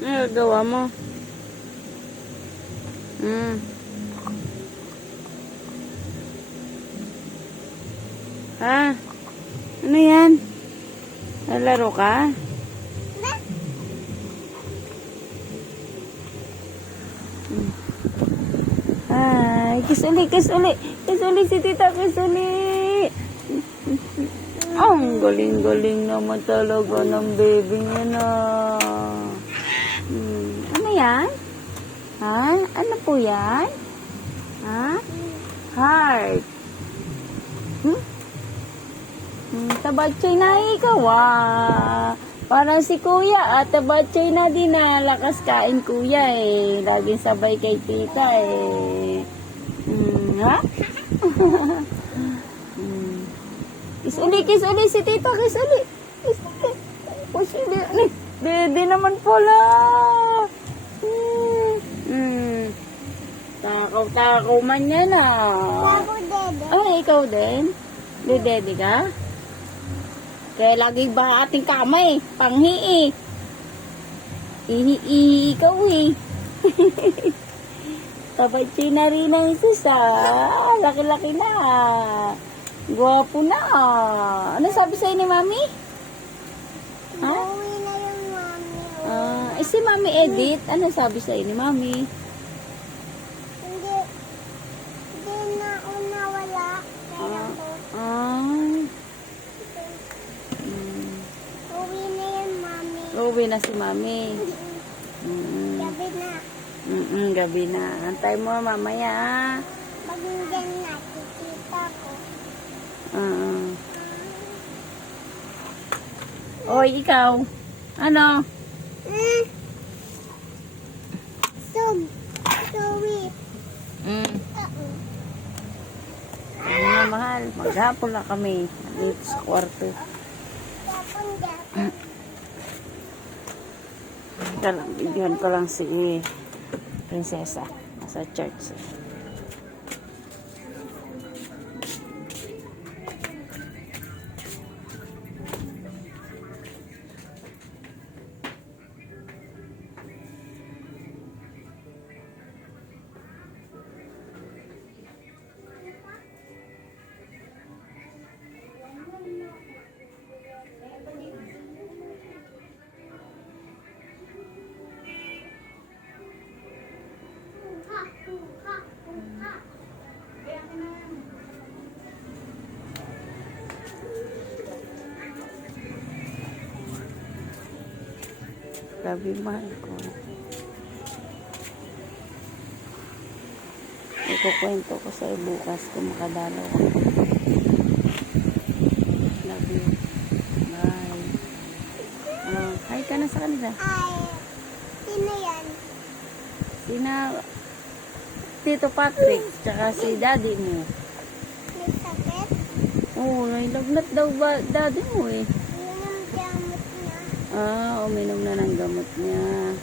Ano gawa mo? Ha? Ano yan? Nalaro ka? Ay, kiss uli, kiss uli. Kiss uli si tita, kiss uli. Ang galing-galing naman talaga ng baby niya na. Ano yan? Ha? Ano po yan? Ha? Heart. Tabatsoy na ikaw Parang si kuya tabatsoy na din lakas kain kuya Laging sabay kay tita Ha? Kiss uli si tita, kiss uli. Kiss uli. Dede naman pala. Takaw-takaw man yan Ay, ikaw din? Dede ka? Kaya lagi ba ating kamay? Panghi Ihi ikaw Tabatsi na rin ang isa Laki-laki na. Gwapo na Ano sabi sa'yo ni mami? Ha? Uwi na yung mami. Si mami Edith, ano sabi sa'yo ni mami? Hindi na ako nawala. Kaya ko. Uwi na yung mami. Uwi na si mami. Gabi na. Gabi na. Antay mo mamaya Maginggan na. Kikita ko. Oy, ikaw. Ano? Sweet. Ano na mahal? Maghapon na kami. Dito sa kwarto. Gapon. Bigyan ko lang si Prinsesa. Nasa church. Grabe, mahal ko. Ikukwento ko sa'yo bukas kung makadalaw ako. Love you. Bye. Hi ka na sa kanila. Sino yan? Sina Tito Patrick, tsaka si daddy mo. May sakit? Oo, nailagnat daw ba daddy mo Yun ang gamot niya. Uminom na ng gamot niya.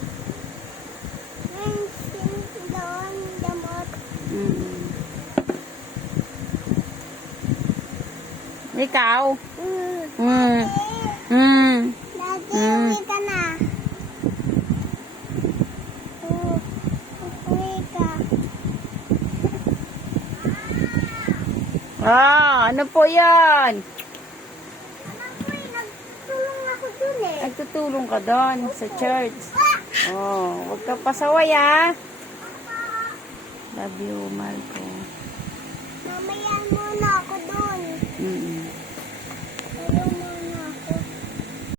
Doon, gamot. Ikaw? Daddy, uwi ka na. Uwi ka. Ano po yan? Nagtulong ako dun Nagtutulong ka doon sa church. Huwag ka pasaway Love you, mahal ko. Mamaya